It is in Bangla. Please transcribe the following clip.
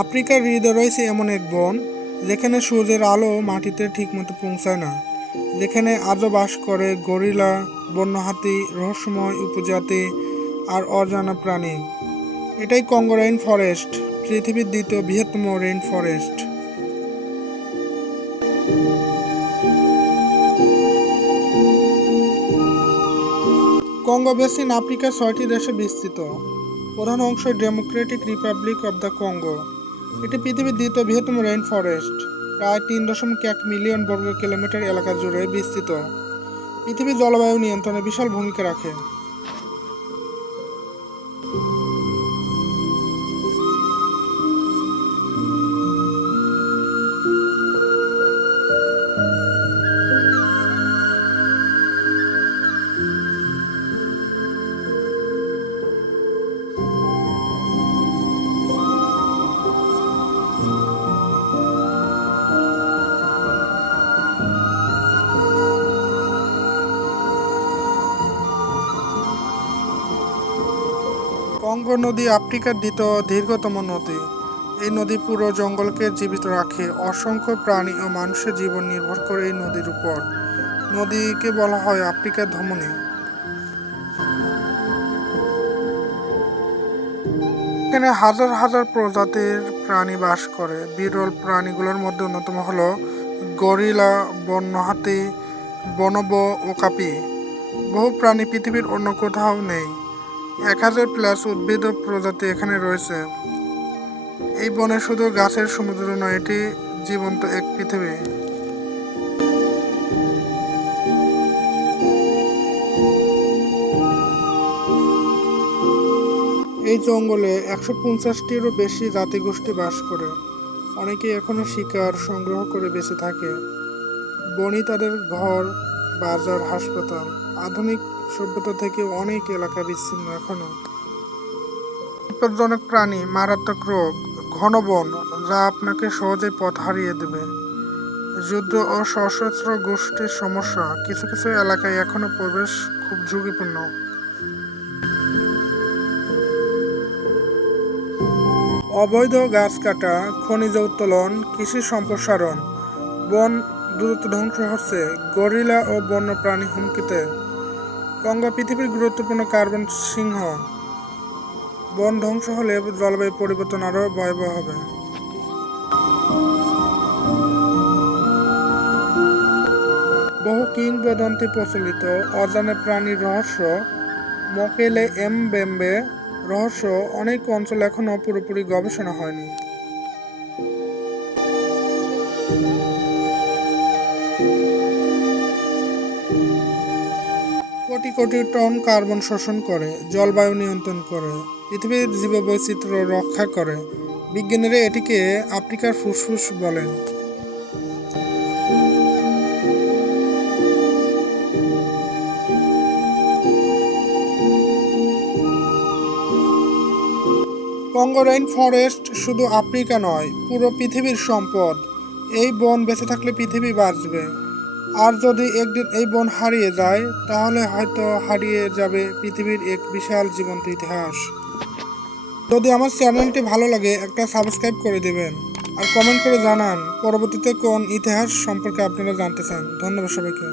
আফ্রিকার হৃদয়ে রয়েছে এমন এক বন যেখানে সূর্যের আলো মাটিতে ঠিকমতো পৌঁছায় না, যেখানে আজও বাস করে গরিলা, বন্য হাতি, রহস্যময় উপজাতি আর অজানা প্রাণী। এটাই কঙ্গো রেইন ফরেস্ট, পৃথিবীর দ্বিতীয় বৃহত্তম রেইন ফরেস্ট। কঙ্গো বেসিন আফ্রিকার 6টি দেশে বিস্তৃত। প্রধান অংশ Democratic Republic of the Congo. এটি পৃথিবীর দ্বিতীয় বৃহত্তম রেইন ফরেস্ট, প্রায় 3.1 মিলিয়ন বর্গ কিলোমিটার এলাকা জুড়ে বিস্তৃত। পৃথিবীর জলবায়ু নিয়ন্ত্রণে বিশাল ভূমিকা রাখে। কঙ্গো নদী আফ্রিকার দ্বিতীয় দীর্ঘতম নদী। এই নদী পুরো জঙ্গলকে জীবিত রাখে। অসংখ্য প্রাণী ও মানুষের জীবন নির্ভর করে এই নদীর উপর। নদীকে বলা হয় আফ্রিকার ধমনী। এখানে হাজার হাজার প্রজাতির প্রাণী বাস করে। বিরল প্রাণীগুলোর মধ্যে অন্যতম হলো গরিলা, বন্য হাতি, বনবো, ওকাপি। বহু প্রাণী পৃথিবীর অন্য কোথাও নেই। 1000+ উদ্ভিদ ও প্রজাতি এখানে রয়েছে। এই বনে শুধু গাছের সমুদ্র নয়, এটি জীবন্ত এক পৃথিবী। এই জঙ্গলে 150টিরও বেশি জাতিগোষ্ঠী বাস করে। অনেকে এখনো শিকার সংগ্রহ করে বেঁচে থাকে। বনই তাদের ঘর, বাজার, হাসপাতাল। আধুনিক সভ্যতা থেকে অনেক এলাকা বিচ্ছিন্ন এখনো। বিপজ্জনক প্রাণী, মারাত্মক রোগ, ঘন বন যা আপনাকে সহজেই পথ হারিয়ে দেবে। যুদ্ধ ও সশস্ত্র গোষ্ঠীর সমস্যা, কিছু কিছু এলাকায় এখনো প্রবেশ খুব ঝুঁকিপূর্ণ। অবৈধ গাছ কাটা, খনিজ উত্তোলন, কৃষি সম্প্রসারণ। বন দ্রুত ধ্বংস হচ্ছে, গরিলা ও বন্যপ্রাণী হুমকিতে। কঙ্গো পৃথিবীর গুরুত্বপূর্ণ কার্বন সিংহ। বন ধ্বংস হলে জলবায়ু পরিবর্তন আরও ভয়াবহ হবে। বহু কিংবদন্তি প্রচলিত। অজানা প্রাণীর রহস্য, মকেলে এমবেম্বে রহস্য। অনেক অঞ্চল এখনও পুরোপুরি গবেষণা হয়নি। কোটি কোটি টন কার্বন শোষণ করে, জলবায়ু নিয়ন্ত্রণ করে, পৃথিবীর জীববৈচিত্র্য রক্ষা করে। বিজ্ঞানীরা এটিকে আফ্রিকার ফুসফুস বলেন। কঙ্গো রেইন ফরেস্ট শুধু আফ্রিকা নয়, পুরো পৃথিবীর সম্পদ। এই বন বেঁচে থাকলে পৃথিবী বাঁচবে। আর যদি একদিন এই বন হারিয়ে যায়, তাহলে হয়তো হারিয়ে যাবে পৃথিবীর এক বিশাল জীবন্ত ইতিহাস। যদি আমার চ্যানেলটি ভালো লাগে, একটা সাবস্ক্রাইব করে দেবেন আর কমেন্ট করে জানান পরবর্তীতে কোন ইতিহাস সম্পর্কে আপনারা জানতে চান। ধন্যবাদ সবাইকে।